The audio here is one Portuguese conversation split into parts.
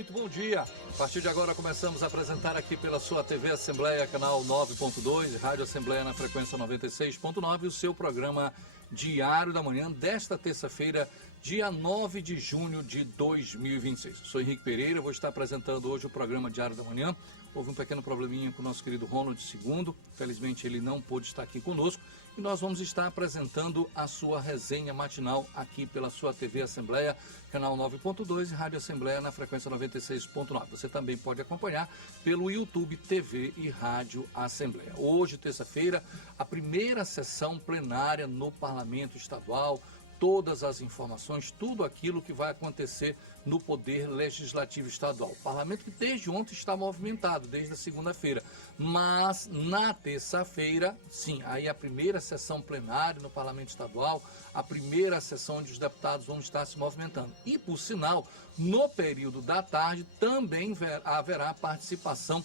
muito bom dia. A partir de agora começamos a apresentar aqui pela sua TV Assembleia, canal 9.2, Rádio Assembleia na frequência 96.9, o seu programa Diário da Manhã desta terça-feira, dia 9 de junho de 2026. Sou Henrique Pereira, vou estar apresentando hoje o programa Diário da Manhã. Houve um pequeno probleminha com o nosso querido Ronald II, felizmente ele não pôde estar aqui conosco, e nós vamos estar apresentando a sua resenha matinal aqui pela sua TV Assembleia, canal 9.2 e Rádio Assembleia na frequência 96.9. Você também pode acompanhar pelo YouTube, TV e Rádio Assembleia. Hoje, terça-feira, a primeira sessão plenária no Parlamento Estadual, todas as informações, tudo aquilo que vai acontecer no Poder Legislativo Estadual. O Parlamento que desde ontem está movimentado, desde a segunda-feira. Mas na terça-feira, sim, aí a primeira sessão plenária no Parlamento Estadual, a primeira sessão onde os deputados vão estar se movimentando. E, por sinal, no período da tarde também haverá participação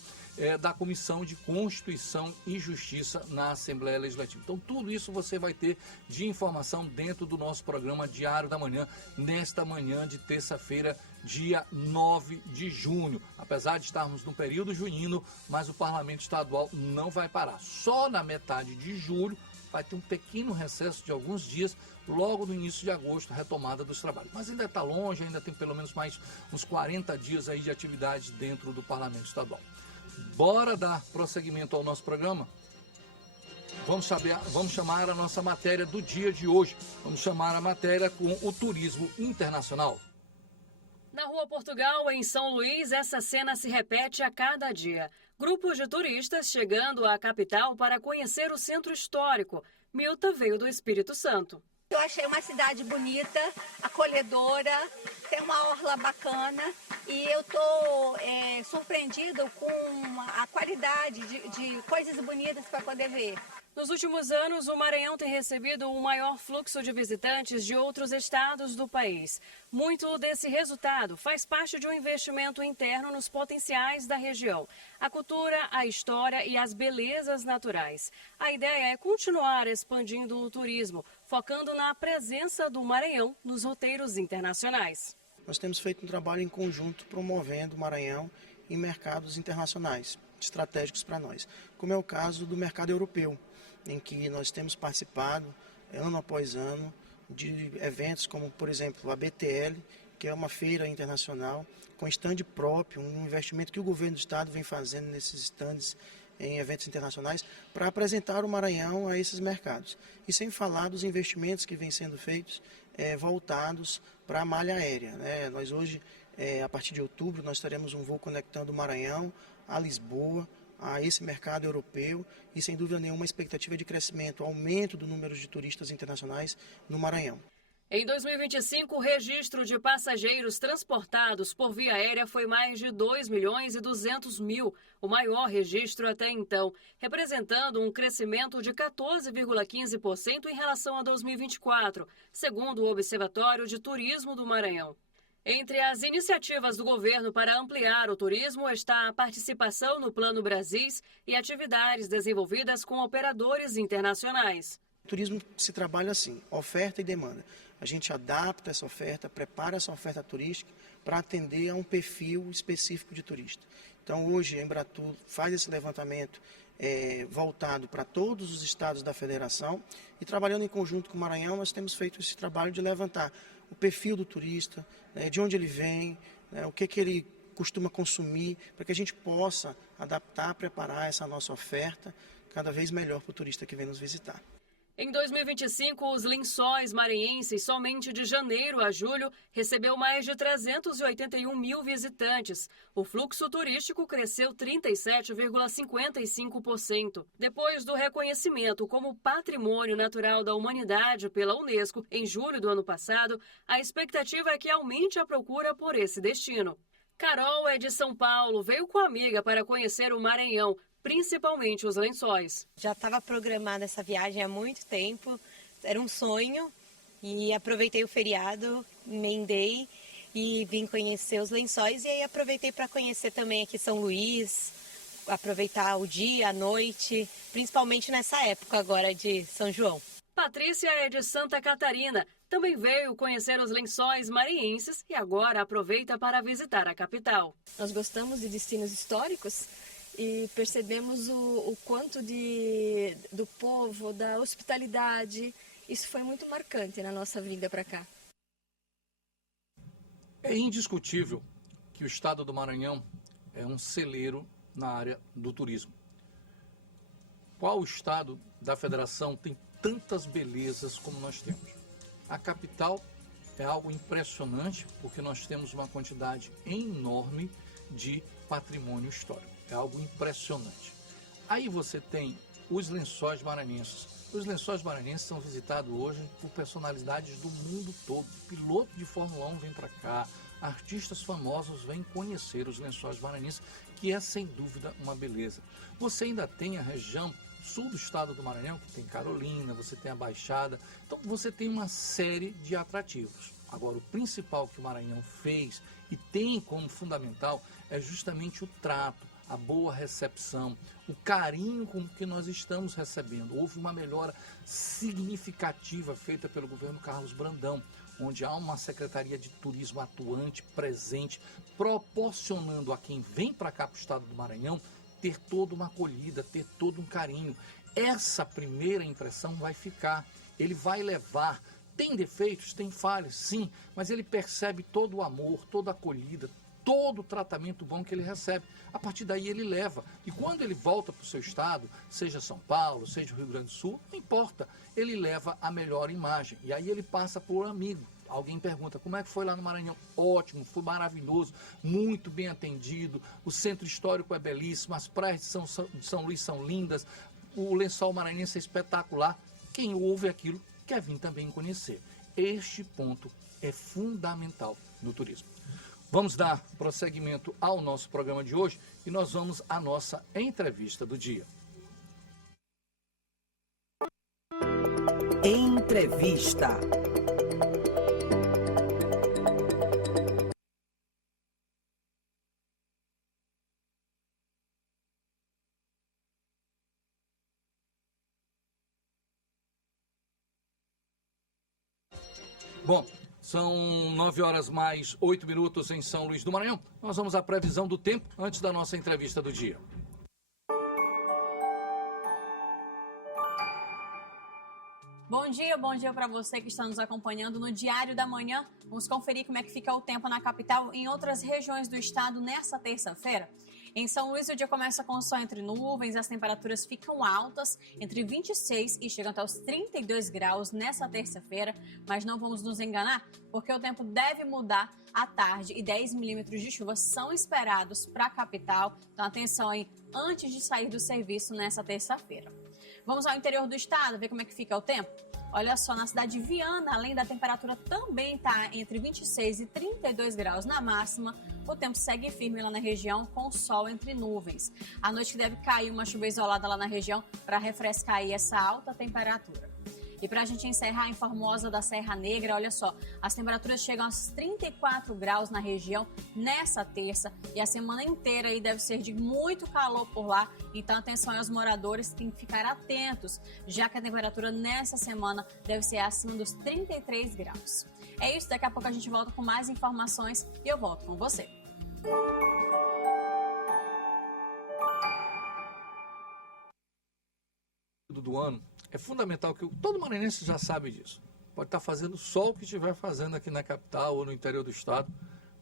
da Comissão de Constituição e Justiça na Assembleia Legislativa. Então, tudo isso você vai ter de informação dentro do nosso programa Diário da Manhã, nesta manhã de terça-feira, dia 9 de junho. Apesar de estarmos no período junino, mas o Parlamento Estadual não vai parar. Só na metade de julho vai ter um pequeno recesso de alguns dias, logo no início de agosto, retomada dos trabalhos. Mas ainda está longe, ainda tem pelo menos mais uns 40 dias aí de atividade dentro do Parlamento Estadual. Bora dar prosseguimento ao nosso programa? Vamos chamar a nossa matéria do dia de hoje. Vamos chamar a matéria com o turismo internacional. Na Rua Portugal, em São Luís, essa cena se repete a cada dia. Grupos de turistas chegando à capital para conhecer o centro histórico. Milta veio do Espírito Santo. Eu achei uma cidade bonita, acolhedora, tem uma orla bacana e eu estou surpreendida com a qualidade de coisas bonitas para poder ver. Nos últimos anos, o Maranhão tem recebido o maior fluxo de visitantes de outros estados do país. Muito desse resultado faz parte de um investimento interno nos potenciais da região, a cultura, a história e as belezas naturais. A ideia é continuar expandindo o turismo, focando na presença do Maranhão nos roteiros internacionais. Nós temos feito um trabalho em conjunto promovendo o Maranhão em mercados internacionais, estratégicos para nós, como é o caso do mercado europeu, em que nós temos participado ano após ano de eventos como, por exemplo, a BTL, que é uma feira internacional com stand próprio, um investimento que o governo do estado vem fazendo nesses stands em eventos internacionais para apresentar o Maranhão a esses mercados. E sem falar dos investimentos que vêm sendo feitos voltados para a malha aérea, né? Nós hoje, a partir de outubro, nós teremos um voo conectando o Maranhão a Lisboa, a esse mercado europeu e, sem dúvida nenhuma, uma expectativa de crescimento, aumento do número de turistas internacionais no Maranhão. Em 2025, o registro de passageiros transportados por via aérea foi mais de 2.200.000, o maior registro até então, representando um crescimento de 14,15% em relação a 2024, segundo o Observatório de Turismo do Maranhão. Entre as iniciativas do governo para ampliar o turismo está a participação no Plano Brasis e atividades desenvolvidas com operadores internacionais. O turismo se trabalha assim, oferta e demanda. A gente adapta essa oferta, prepara essa oferta turística para atender a um perfil específico de turista. Então hoje a Embratur faz esse levantamento voltado para todos os estados da federação e trabalhando em conjunto com o Maranhão nós temos feito esse trabalho de levantar o perfil do turista, de onde ele vem, o que ele costuma consumir, para que a gente possa adaptar, preparar essa nossa oferta cada vez melhor para o turista que vem nos visitar. Em 2025, os Lençóis Maranhenses, somente de janeiro a julho, recebeu mais de 381 mil visitantes. O fluxo turístico cresceu 37,55%. Depois do reconhecimento como Patrimônio Natural da Humanidade pela Unesco, em julho do ano passado, a expectativa é que aumente a procura por esse destino. Carol é de São Paulo, veio com a amiga para conhecer o Maranhão, principalmente os Lençóis. Já estava programada essa viagem há muito tempo, era um sonho e aproveitei o feriado, emendei e vim conhecer os Lençóis e aí aproveitei para conhecer também aqui São Luís, aproveitar o dia, a noite, principalmente nessa época agora de São João. Patrícia é de Santa Catarina, também veio conhecer os Lençóis Maranhenses e agora aproveita para visitar a capital. Nós gostamos de destinos históricos e percebemos o quanto do povo, da hospitalidade. Isso foi muito marcante na nossa vinda para cá. É indiscutível que o estado do Maranhão é um celeiro na área do turismo. Qual estado da federação tem tantas belezas como nós temos? A capital é algo impressionante porque nós temos uma quantidade enorme de patrimônio histórico. É algo impressionante. Aí você tem os Lençóis Maranhenses. Os Lençóis Maranhenses são visitados hoje por personalidades do mundo todo. Piloto de Fórmula 1 vem para cá, artistas famosos vêm conhecer os Lençóis Maranhenses, que é sem dúvida uma beleza. Você ainda tem a região sul do estado do Maranhão, que tem Carolina, você tem a Baixada, então você tem uma série de atrativos. Agora, o principal que o Maranhão fez e tem como fundamental é justamente o trato, a boa recepção, o carinho com que nós estamos recebendo. Houve uma melhora significativa feita pelo governo Carlos Brandão, onde há uma Secretaria de Turismo atuante, presente, proporcionando a quem vem para cá, para o estado do Maranhão, ter toda uma acolhida, ter todo um carinho. Essa primeira impressão vai ficar, ele vai levar. Tem defeitos, tem falhas, sim, mas ele percebe todo o amor, toda a acolhida, todo o tratamento bom que ele recebe. A partir daí ele leva. E quando ele volta para o seu estado, seja São Paulo, seja o Rio Grande do Sul, não importa, ele leva a melhor imagem. E aí ele passa por amigo. Alguém pergunta, como é que foi lá no Maranhão? Ótimo, foi maravilhoso, muito bem atendido, o centro histórico é belíssimo, as praias de São Luís são lindas, o lençol maranhense é espetacular. Quem ouve aquilo quer vir também conhecer. Este ponto é fundamental no turismo. Vamos dar prosseguimento ao nosso programa de hoje e nós vamos à nossa entrevista do dia. Entrevista. Bom, são 9 horas mais 8 minutos em São Luís do Maranhão. Nós vamos à previsão do tempo antes da nossa entrevista do dia. Bom dia para você que está nos acompanhando no Diário da Manhã. Vamos conferir como é que fica o tempo na capital e em outras regiões do estado nesta terça-feira. Em São Luís, o dia começa com sol entre nuvens, as temperaturas ficam altas, entre 26 e chegam até os 32 graus nessa terça-feira, mas não vamos nos enganar, porque o tempo deve mudar à tarde e 10 milímetros de chuva são esperados para a capital, então atenção aí antes de sair do serviço nessa terça-feira. Vamos ao interior do estado, ver como é que fica o tempo? Olha só, na cidade de Viana, além da temperatura também está entre 26 e 32 graus na máxima, o tempo segue firme lá na região com sol entre nuvens. À noite deve cair uma chuva isolada lá na região para refrescar aí essa alta temperatura. E para a gente encerrar em Formosa da Serra Negra, olha só, as temperaturas chegam aos 34 graus na região nessa terça e a semana inteira aí deve ser de muito calor por lá, então atenção aos moradores, tem que ficar atentos, já que a temperatura nessa semana deve ser acima dos 33 graus. É isso, daqui a pouco a gente volta com mais informações e eu volto com você. Do ano, é fundamental que todo maranhense já sabe disso. Pode estar fazendo sol que estiver fazendo aqui na capital ou no interior do estado.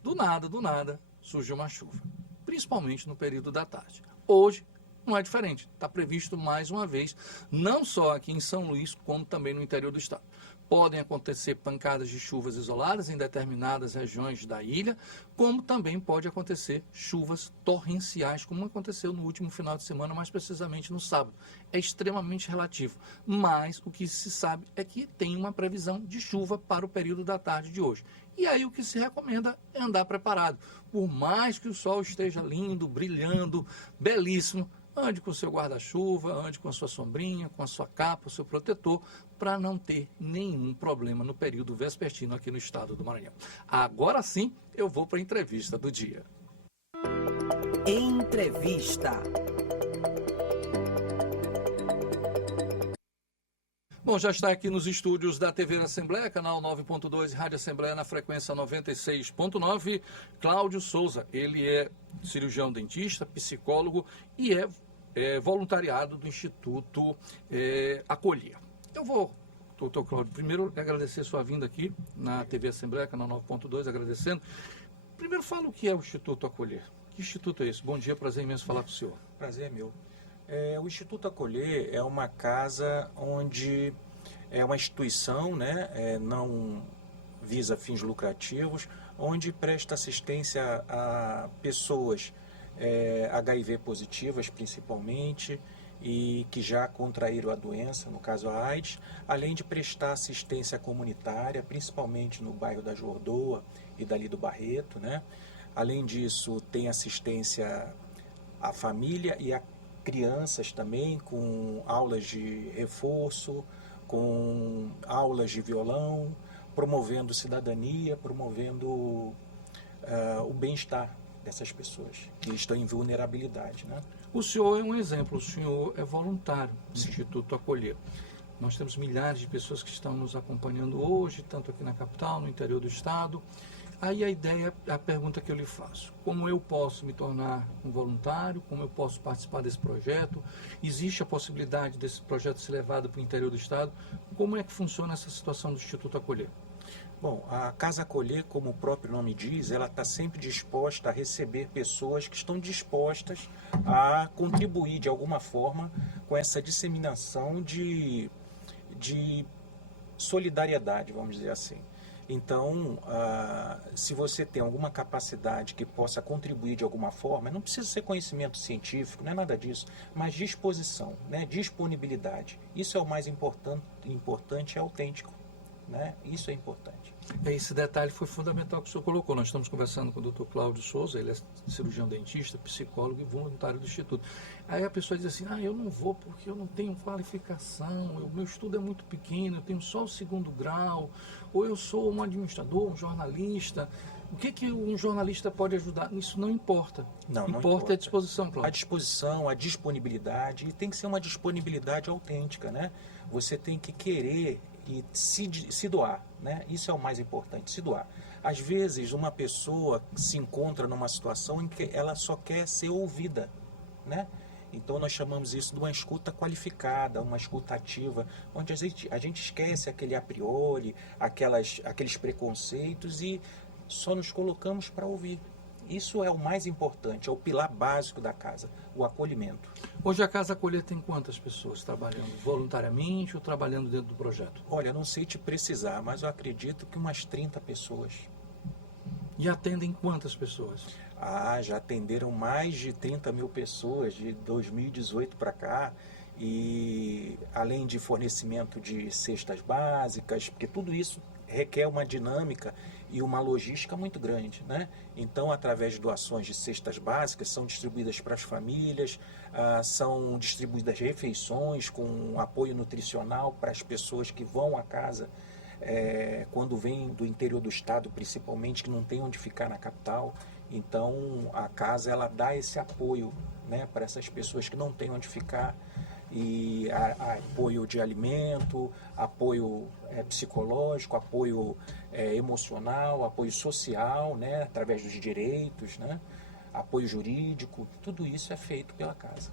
Do nada, surge uma chuva. Principalmente no período da tarde. Hoje não é diferente. Está previsto mais uma vez, não só aqui em São Luís, como também no interior do estado. Podem acontecer pancadas de chuvas isoladas em determinadas regiões da ilha, como também pode acontecer chuvas torrenciais, como aconteceu no último final de semana, mais precisamente no sábado. É extremamente relativo, mas o que se sabe é que tem uma previsão de chuva para o período da tarde de hoje. E aí o que se recomenda é andar preparado. Por mais que o sol esteja lindo, brilhando, belíssimo, ande com o seu guarda-chuva, ande com a sua sombrinha, com a sua capa, o seu protetor, para não ter nenhum problema no período vespertino aqui no estado do Maranhão. Agora sim, eu vou para a entrevista do dia. Entrevista. Bom, já está aqui nos estúdios da TV Assembleia, canal 9.2, Rádio Assembleia na frequência 96.9, Cláudio Souza. Ele é cirurgião dentista, psicólogo e é voluntariado do Instituto Acolher. Eu vou, doutor Cláudio, primeiro agradecer sua vinda aqui na TV Assembleia, canal 9.2, agradecendo. Primeiro fala o que é o Instituto Acolher. Que instituto é esse? Bom dia, prazer imenso falar com o senhor. Prazer é meu. O Instituto Acolher é uma casa onde é uma instituição, né, não visa fins lucrativos, onde presta assistência a pessoas HIV positivas principalmente e que já contraíram a doença, no caso a AIDS, além de prestar assistência comunitária, principalmente no bairro da Jordoa e dali do Barreto, né? Além disso, tem assistência à família e a crianças também, com aulas de reforço, com aulas de violão, promovendo cidadania, promovendo o bem-estar dessas pessoas que estão em vulnerabilidade, né? O senhor é um exemplo, o senhor é voluntário do Instituto Acolher. Nós temos milhares de pessoas que estão nos acompanhando hoje, tanto aqui na capital, no interior do estado. Aí a pergunta que eu lhe faço: como eu posso me tornar um voluntário? Como eu posso participar desse projeto? Existe a possibilidade desse projeto ser levado para o interior do estado? Como é que funciona essa situação do Instituto Acolher? Bom, a Casa Acolher, como o próprio nome diz, ela está sempre disposta a receber pessoas que estão dispostas a contribuir de alguma forma com essa disseminação de solidariedade, vamos dizer assim. Então, se você tem alguma capacidade que possa contribuir de alguma forma, não precisa ser conhecimento científico, não é nada disso, mas disposição, né? Disponibilidade. Isso é o mais importante e autêntico, né? Isso é importante. Esse detalhe foi fundamental que o senhor colocou. Nós estamos conversando com o Dr. Cláudio Souza, ele é cirurgião dentista, psicólogo e voluntário do Instituto. Aí a pessoa diz assim: eu não vou porque eu não tenho qualificação, o meu estudo é muito pequeno, eu tenho só o 2º grau, ou eu sou um administrador, um jornalista. O que um jornalista pode ajudar? Isso não importa. Não importa a disposição, Cláudio. A disposição, a disponibilidade, e tem que ser uma disponibilidade autêntica, né? Você tem que querer e se doar, né? Isso é o mais importante, se doar. Às vezes uma pessoa se encontra numa situação em que ela só quer ser ouvida, né? Então nós chamamos isso de uma escuta qualificada, uma escuta ativa, onde a gente esquece aquele a priori, aqueles preconceitos e só nos colocamos para ouvir. Isso é o mais importante, é o pilar básico da casa, o acolhimento. Hoje a Casa Acolher tem quantas pessoas trabalhando voluntariamente ou trabalhando dentro do projeto? Olha, não sei te precisar, mas eu acredito que umas 30 pessoas. E atendem quantas pessoas? Já atenderam mais de 30 mil pessoas de 2018 para cá. E além de fornecimento de cestas básicas, porque tudo isso requer uma dinâmica e uma logística muito grande, né? Então, através de doações de cestas básicas, são distribuídas para as famílias, são distribuídas refeições com apoio nutricional para as pessoas que vão à casa, quando vêm do interior do estado, principalmente, que não tem onde ficar na capital. Então, a casa ela dá esse apoio, né, para essas pessoas que não têm onde ficar, e apoio de alimento, apoio psicológico, apoio emocional, apoio social, né, através dos direitos, né, apoio jurídico, tudo isso é feito pela casa.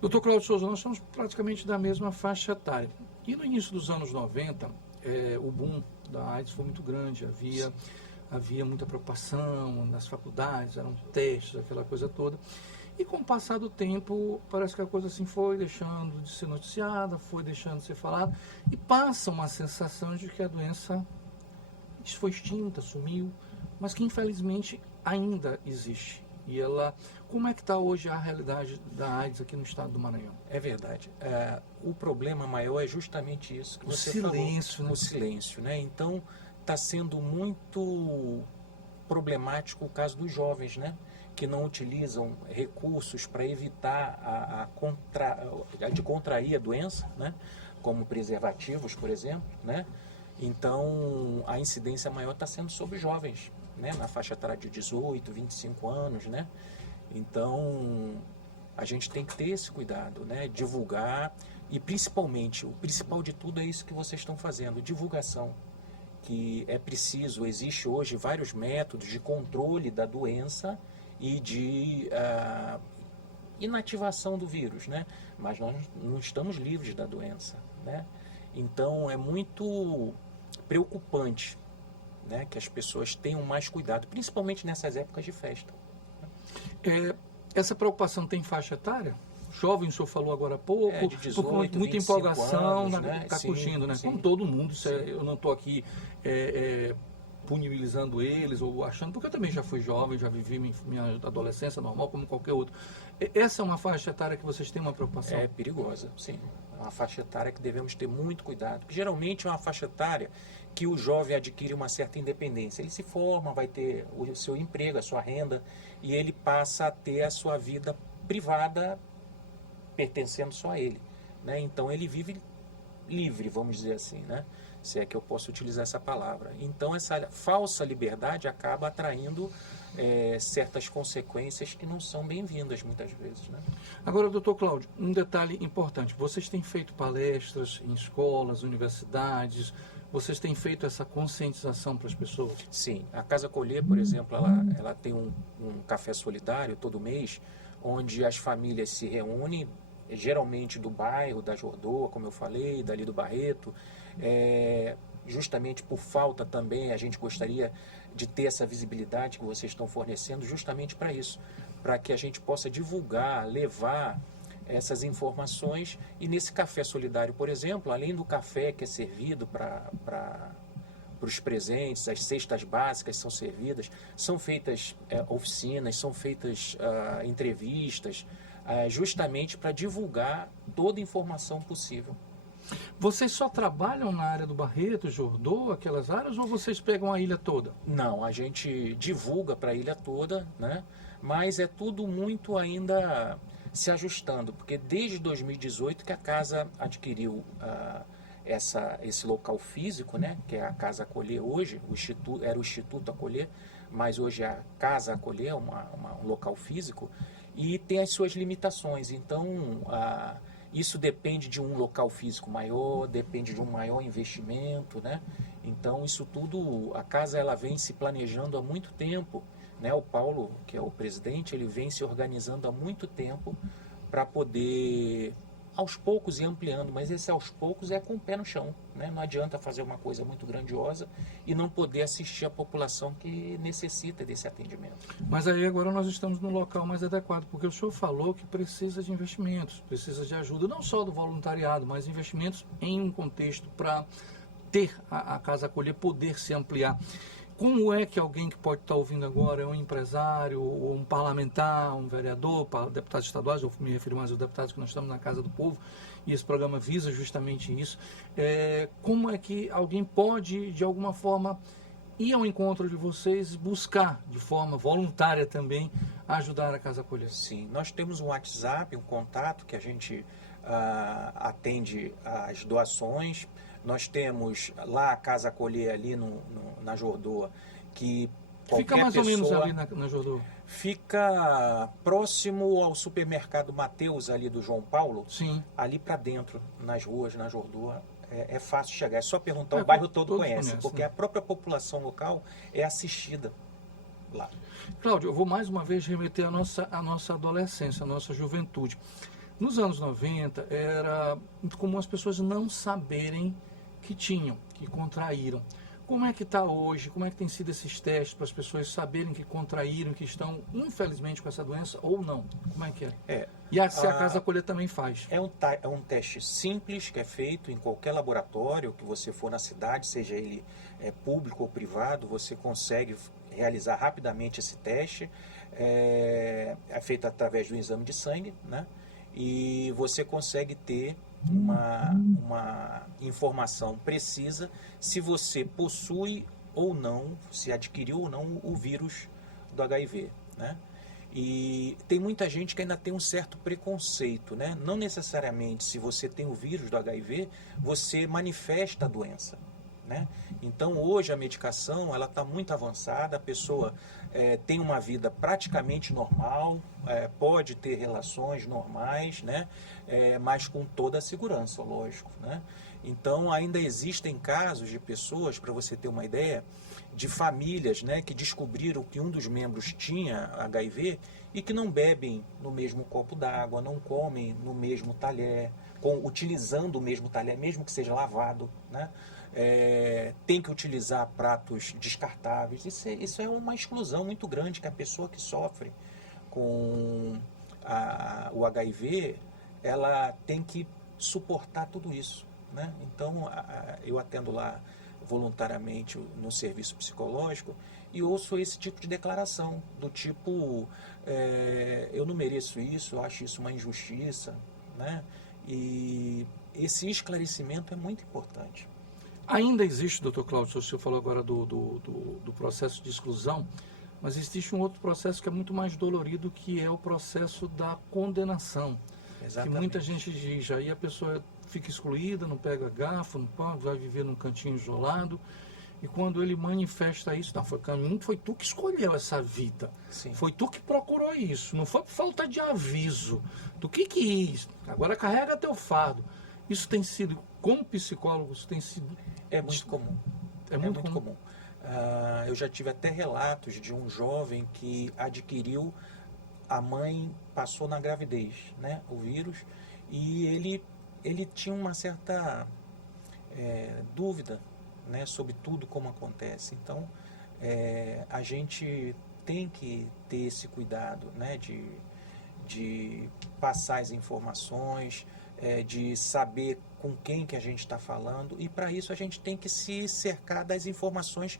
Doutor Cláudio Souza, nós somos praticamente da mesma faixa etária. E no início dos anos 90, o boom da AIDS foi muito grande, havia muita preocupação nas faculdades, eram testes, aquela coisa toda. E com o passar do tempo, parece que a coisa assim foi deixando de ser noticiada, foi deixando de ser falada, e passa uma sensação de que a doença foi extinta, sumiu, mas que infelizmente ainda existe. E como é que está hoje a realidade da AIDS aqui no estado do Maranhão? É verdade. O problema maior é justamente isso que você falou. Né? O silêncio, né? Então, está sendo muito problemático o caso dos jovens, né? Que não utilizam recursos para evitar de contrair a doença, né? Como preservativos, por exemplo, né? Então, a incidência maior está sendo sobre jovens, né? Na faixa etária de 18, 25 anos, né? Então, a gente tem que ter esse cuidado, né? Divulgar E principalmente, o principal de tudo é isso que vocês estão fazendo, divulgação. Que é preciso, existe hoje vários métodos de controle da doença e de inativação do vírus, né? Mas nós não estamos livres da doença, né? Então é muito preocupante, né, que as pessoas tenham mais cuidado, principalmente nessas épocas de festa. Essa preocupação tem faixa etária? Jovem, o senhor falou agora há pouco, de 18, muita 25 empolgação, anos, né? Está Sim, curtindo, né? sim. Como todo mundo, eu não estou aqui punibilizando eles ou achando, porque eu também já fui jovem, já vivi minha adolescência normal como qualquer outro. Essa é uma faixa etária que vocês têm uma preocupação? É perigosa, sim. É uma faixa etária que devemos ter muito cuidado, porque geralmente é uma faixa etária que o jovem adquire uma certa independência. Ele se forma, vai ter o seu emprego, a sua renda, e ele passa a ter a sua vida privada pertencendo só a ele, né? Então ele vive livre, vamos dizer assim, né? Se é que eu posso utilizar essa palavra. Então essa falsa liberdade acaba atraindo certas consequências que não são bem-vindas muitas vezes, né? Agora, doutor Cláudio, um detalhe importante. Vocês têm feito palestras em escolas, universidades, vocês têm feito essa conscientização para as pessoas? Sim. A Casa Acolher, por exemplo, ela tem um café solidário todo mês, onde as famílias se reúnem, geralmente do bairro, da Jordoa, como eu falei, dali do Barreto. Justamente por falta também, a gente gostaria de ter essa visibilidade que vocês estão fornecendo justamente para isso, para que a gente possa divulgar, levar essas informações. E nesse café solidário, por exemplo, além do café que é servido para os presentes, as cestas básicas são servidas, são feitas oficinas, são feitas entrevistas, justamente para divulgar toda a informação possível. Vocês só trabalham na área do Barreto, Jordoa, aquelas áreas, ou vocês pegam a ilha toda? Não, a gente divulga para a ilha toda, né? Mas é tudo muito ainda se ajustando, porque desde 2018 que a casa adquiriu esse local físico, né? Que é a Casa Acolher hoje, era o Instituto Acolher, mas hoje é a Casa Acolher, um local físico, e tem as suas limitações. Então, isso depende de um local físico maior, depende de um maior investimento, né? Então, isso tudo, a casa ela vem se planejando há muito tempo, né? O Paulo, que é o presidente, ele vem se organizando há muito tempo para poder, aos poucos, ir ampliando, mas esse aos poucos é com o pé no chão, né? Não adianta fazer uma coisa muito grandiosa e não poder assistir a população que necessita desse atendimento. Mas aí agora nós estamos no local mais adequado, porque o senhor falou que precisa de investimentos, precisa de ajuda, não só do voluntariado, mas investimentos em um contexto para ter a Casa Acolher poder se ampliar. Como é que alguém que pode estar ouvindo agora é um empresário, ou um parlamentar, um vereador, deputados estaduais, eu me refiro mais aos deputados que nós estamos na Casa do Povo, e esse programa visa justamente isso. Como é que alguém pode, de alguma forma, ir ao encontro de vocês, buscar, de forma voluntária também, ajudar a Casa Acolher? Sim, nós temos um WhatsApp, um contato que a gente atende às doações. Nós temos lá a Casa Acolher ali na Jordoa, que fica mais ou menos ali na Jordoa? Fica próximo ao supermercado Mateus ali do João Paulo. Sim. Ali para dentro, nas ruas, na Jordoa, é fácil chegar. É só perguntar, o bairro todo conhece, porque, né? A própria população local é assistida lá. Cláudio, eu vou mais uma vez remeter à nossa adolescência, à nossa juventude. Nos anos 90, era muito comum as pessoas não saberem que tinham, que contraíram. Como é que está hoje? Como é que tem sido esses testes para as pessoas saberem que contraíram, que estão, infelizmente, com essa doença ou não? Como é que é? Se a Casa Acolher também faz? É um teste simples que é feito em qualquer laboratório que você for na cidade, seja ele público ou privado, você consegue realizar rapidamente esse teste. É feito através do exame de sangue, né? E você consegue ter uma informação precisa se você possui ou não, se adquiriu ou não o vírus do HIV, né? E tem muita gente que ainda tem um certo preconceito, né? Não necessariamente se você tem o vírus do HIV, você manifesta a doença, né? Então hoje a medicação ela está muito avançada, a pessoa tem uma vida praticamente normal, pode ter relações normais, né? Mas com toda a segurança, lógico, né? Então ainda existem casos de pessoas, para você ter uma ideia, de famílias, né, que descobriram que um dos membros tinha HIV e que não bebem no mesmo copo d'água, não comem no mesmo talher, utilizando o mesmo talher, mesmo que seja lavado, né? Tem que utilizar pratos descartáveis. Isso é uma exclusão muito grande que a pessoa que sofre com o HIV, ela tem que suportar tudo isso, né? Então, eu atendo lá voluntariamente no serviço psicológico e ouço esse tipo de declaração, do tipo, eu não mereço isso, eu acho isso uma injustiça, né? E esse esclarecimento é muito importante. Ainda existe, doutor Cláudio, o senhor falou agora do processo de exclusão, mas existe um outro processo que é muito mais dolorido, que é o processo da condenação. Exatamente. Que muita gente diz, aí a pessoa fica excluída, não pega garfo, não pode, vai viver num cantinho isolado, e quando ele manifesta isso, não, foi tu que escolheu essa vida. Sim. Foi tu que procurou isso, não foi por falta de aviso, do que quis, agora carrega teu fardo. Isso tem sido, como psicólogos, tem sido... É muito comum. É muito comum. Eu já tive até relatos de um jovem que adquiriu, a mãe passou na gravidez, né, o vírus, e ele tinha uma certa dúvida, né, sobre tudo como acontece. Então, a gente tem que ter esse cuidado, né, de passar as informações, de saber com quem que a gente está falando, e para isso a gente tem que se cercar das informações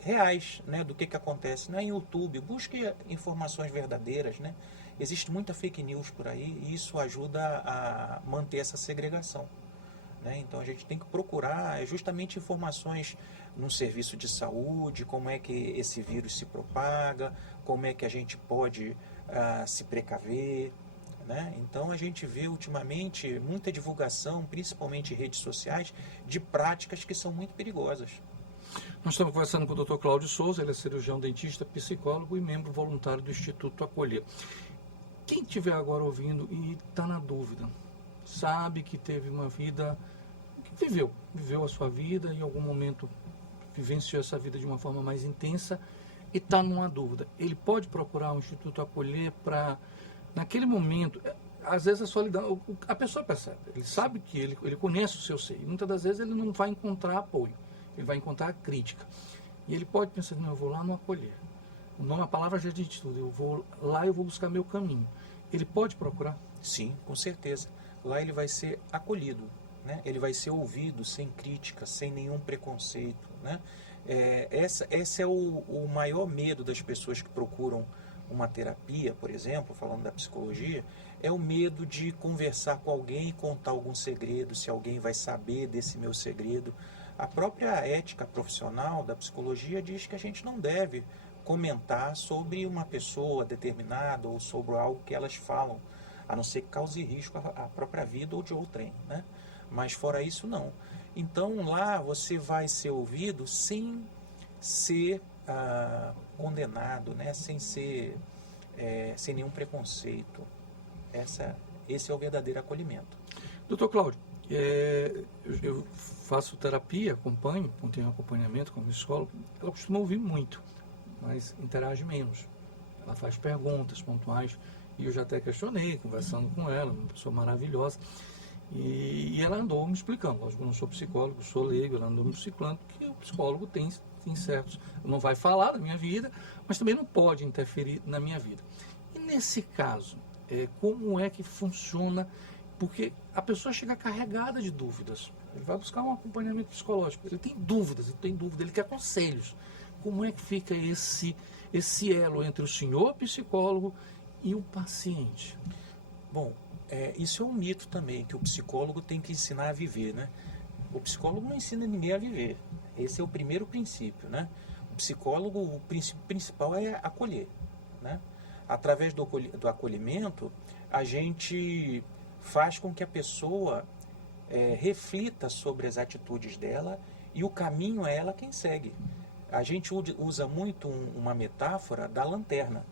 reais, né, do que acontece. Né, em YouTube, busque informações verdadeiras, né? Existe muita fake news por aí e isso ajuda a manter essa segregação, né? Então a gente tem que procurar justamente informações no serviço de saúde, como é que esse vírus se propaga, como é que a gente pode se precaver, né? Então a gente vê ultimamente muita divulgação, principalmente em redes sociais, de práticas que são muito perigosas. Nós estamos conversando com o Dr. Cláudio Souza, ele é cirurgião dentista, psicólogo e membro voluntário do Instituto Acolher. Quem estiver agora ouvindo e está na dúvida, sabe que teve uma vida, que viveu a sua vida, em algum momento vivenciou essa vida de uma forma mais intensa e está numa dúvida, ele pode procurar o Instituto Acolher para, naquele momento, às vezes a solidão, a pessoa percebe, ele sabe que ele conhece o seu ser, e muitas das vezes ele não vai encontrar apoio, ele vai encontrar crítica. E ele pode pensar, não, eu vou lá no Acolher. O nome, a palavra já diz tudo, eu vou lá e eu vou buscar meu caminho. Ele pode procurar? Sim, com certeza. Lá ele vai ser acolhido, né? Ele vai ser ouvido sem crítica, sem nenhum preconceito, né? Esse é o maior medo das pessoas que procuram uma terapia, por exemplo, falando da psicologia, é o medo de conversar com alguém e contar algum segredo, se alguém vai saber desse meu segredo. A própria ética profissional da psicologia diz que a gente não deve comentar sobre uma pessoa determinada ou sobre algo que elas falam, a não ser que cause risco à própria vida ou de outrem, né? Mas fora isso, não. Então lá você vai ser ouvido sem ser condenado, né? Sem sem nenhum preconceito. Esse é o verdadeiro acolhimento. Doutor Cláudio, eu faço terapia, acompanho, tenho acompanhamento como psicólogo, ela costuma ouvir muito, mas interage menos. Ela faz perguntas pontuais, e eu já até questionei, conversando com ela, uma pessoa maravilhosa, e ela andou me explicando, lógico, eu não sou psicólogo, sou leigo, ela andou me explicando que o psicólogo tem certos, não vai falar da minha vida, mas também não pode interferir na minha vida. E nesse caso, como é que funciona? Porque a pessoa chega carregada de dúvidas. Ele vai buscar um acompanhamento psicológico. Ele tem dúvidas, ele quer conselhos. Como é que fica esse elo entre o senhor psicólogo e o paciente? Bom, isso é um mito também, que o psicólogo tem que ensinar a viver, né? O psicólogo não ensina ninguém a viver. Esse é o primeiro princípio, né? O psicólogo, o princípio principal é acolher, né? Através do acolhimento, a gente faz com que a pessoa reflita sobre as atitudes dela e o caminho é ela quem segue. A gente usa muito uma metáfora da lanterna,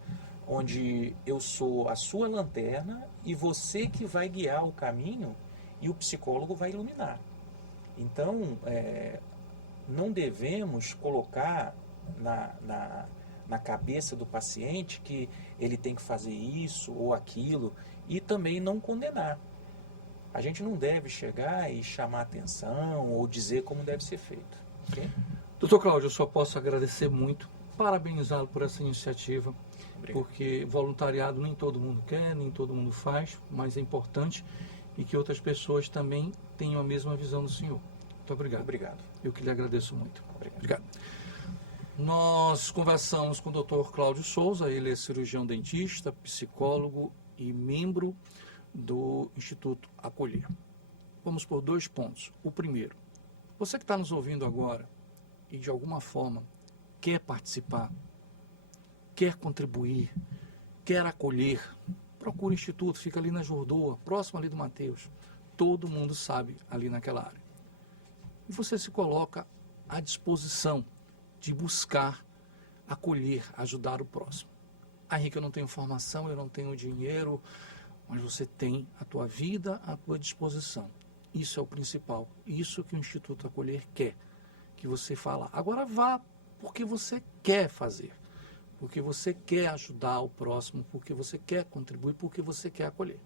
onde eu sou a sua lanterna e você que vai guiar o caminho e o psicólogo vai iluminar. Então, não devemos colocar na cabeça do paciente que ele tem que fazer isso ou aquilo e também não condenar. A gente não deve chegar e chamar atenção ou dizer como deve ser feito. Okay? Doutor Cláudio, eu só posso agradecer muito, parabenizá-lo por essa iniciativa, Obrigado. Porque voluntariado nem todo mundo quer, nem todo mundo faz, mas é importante e que outras pessoas também tenham a mesma visão do senhor. Muito obrigado. Obrigado. Eu que lhe agradeço muito. Obrigado. Nós conversamos com o Dr. Cláudio Souza, ele é cirurgião dentista, psicólogo e membro do Instituto Acolher. Vamos por 2 pontos. O primeiro, você que está nos ouvindo agora e de alguma forma quer participar, quer contribuir, quer acolher, procure o Instituto, fica ali na Jordoa, próximo ali do Mateus. Todo mundo sabe ali naquela área. E você se coloca à disposição de buscar, acolher, ajudar o próximo. Ah, Henrique, eu não tenho formação, eu não tenho dinheiro, mas você tem a tua vida à tua disposição. Isso é o principal. Isso que o Instituto Acolher quer, que você fala. Agora vá porque você quer fazer, porque você quer ajudar o próximo, porque você quer contribuir, porque você quer acolher.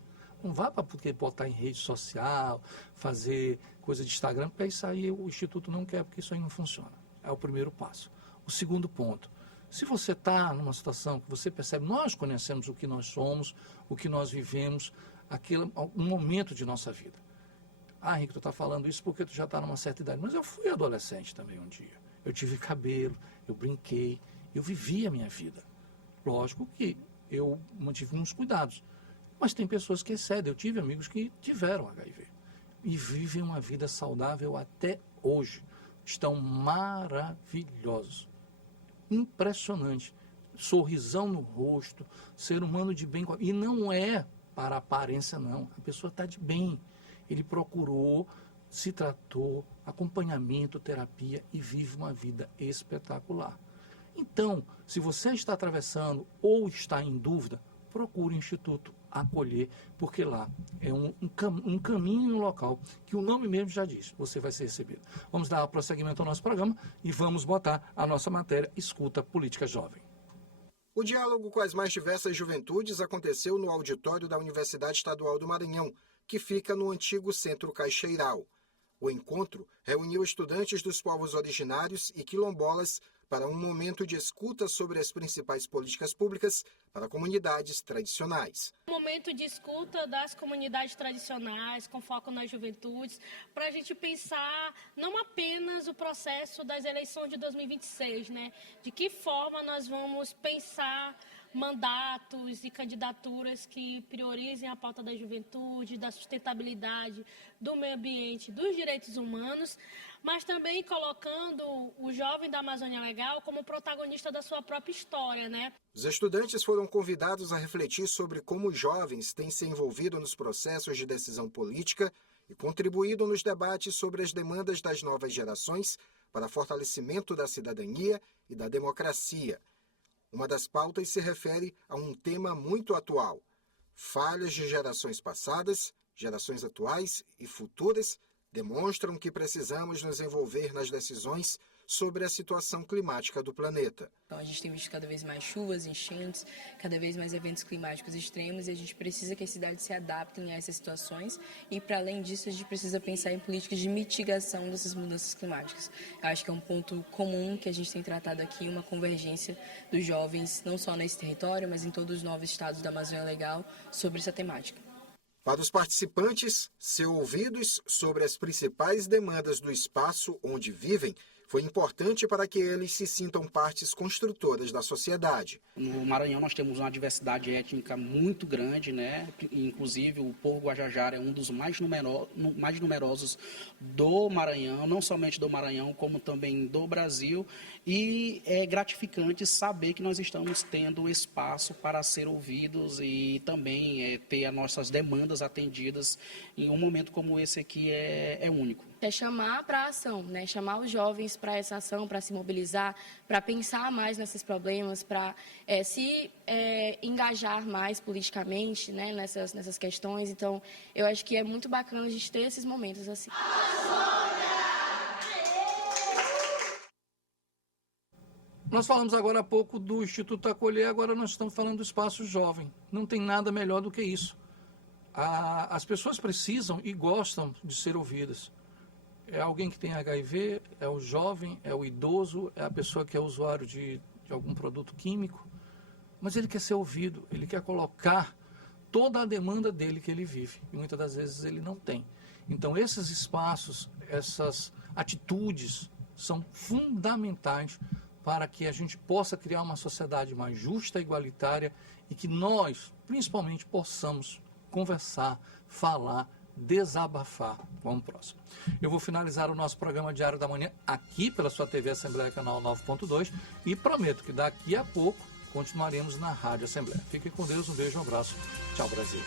Não vá para porque botar em rede social, fazer coisa de Instagram, porque isso aí o Instituto não quer, porque isso aí não funciona. É o primeiro passo. O segundo ponto, se você está numa situação que você percebe, nós conhecemos o que nós somos, o que nós vivemos, um momento de nossa vida. Ah, Henrique, tu está falando isso porque tu já está numa certa idade. Mas eu fui adolescente também um dia. Eu tive cabelo, eu brinquei, eu vivi a minha vida. Lógico que eu mantive uns cuidados. Mas tem pessoas que excedem. Eu tive amigos que tiveram HIV e vivem uma vida saudável até hoje. Estão maravilhosos. Impressionante. Sorrisão no rosto, ser humano de bem. E não é para a aparência, não. A pessoa está de bem. Ele procurou, se tratou, acompanhamento, terapia e vive uma vida espetacular. Então, se você está atravessando ou está em dúvida, procure o Instituto Acolher, porque lá é um caminho e um local que o nome mesmo já diz, você vai ser recebido. Vamos dar prosseguimento ao nosso programa e vamos botar a nossa matéria Escuta Política Jovem. O diálogo com as mais diversas juventudes aconteceu no auditório da Universidade Estadual do Maranhão, que fica no antigo Centro Caixeiral. O encontro reuniu estudantes dos povos originários e quilombolas para um momento de escuta sobre as principais políticas públicas para comunidades tradicionais. Um momento de escuta das comunidades tradicionais, com foco nas juventudes, para a gente pensar não apenas o processo das eleições de 2026, né? De que forma nós vamos pensar mandatos e candidaturas que priorizem a pauta da juventude, da sustentabilidade, do meio ambiente, dos direitos humanos, mas também colocando o jovem da Amazônia Legal como protagonista da sua própria história, né? Os estudantes foram convidados a refletir sobre como os jovens têm se envolvido nos processos de decisão política e contribuído nos debates sobre as demandas das novas gerações para fortalecimento da cidadania e da democracia. Uma das pautas se refere a um tema muito atual: falhas de gerações passadas, gerações atuais e futuras demonstram que precisamos nos envolver nas decisões sobre a situação climática do planeta. Então, a gente tem visto cada vez mais chuvas, enchentes, cada vez mais eventos climáticos extremos e a gente precisa que as cidades se adaptem a essas situações e, para além disso, a gente precisa pensar em políticas de mitigação dessas mudanças climáticas. Eu acho que é um ponto comum que a gente tem tratado aqui, uma convergência dos jovens, não só nesse território, mas em todos os 9 estados da Amazônia Legal, sobre essa temática. Para os participantes, ser ouvidos sobre as principais demandas do espaço onde vivem foi importante para que eles se sintam partes construtoras da sociedade. No Maranhão nós temos uma diversidade étnica muito grande, né? Inclusive o povo Guajajara é um dos mais numerosos do Maranhão, não somente do Maranhão, como também do Brasil. E é gratificante saber que nós estamos tendo espaço para ser ouvidos e também ter as nossas demandas atendidas em um momento como esse aqui é único. É chamar para a ação, né? Chamar os jovens para essa ação, para se mobilizar, para pensar mais nesses problemas, para se engajar mais politicamente, né? nessas questões. Então, eu acho que é muito bacana a gente ter esses momentos assim. Nós falamos agora há pouco do Instituto Acolher, agora nós estamos falando do Espaço Jovem. Não tem nada melhor do que isso. As pessoas precisam e gostam de ser ouvidas. É alguém que tem HIV, é o jovem, é o idoso, é a pessoa que é usuário de algum produto químico, mas ele quer ser ouvido, ele quer colocar toda a demanda dele que ele vive, e muitas das vezes ele não tem. Então esses espaços, essas atitudes são fundamentais para que a gente possa criar uma sociedade mais justa, igualitária e que nós, principalmente, possamos conversar, falar, desabafar. Vamos próximo. Eu vou finalizar o nosso programa Diário da Manhã aqui pela sua TV Assembleia Canal 9.2 e prometo que daqui a pouco continuaremos na Rádio Assembleia. Fiquem com Deus, um beijo, um abraço. Tchau, Brasil.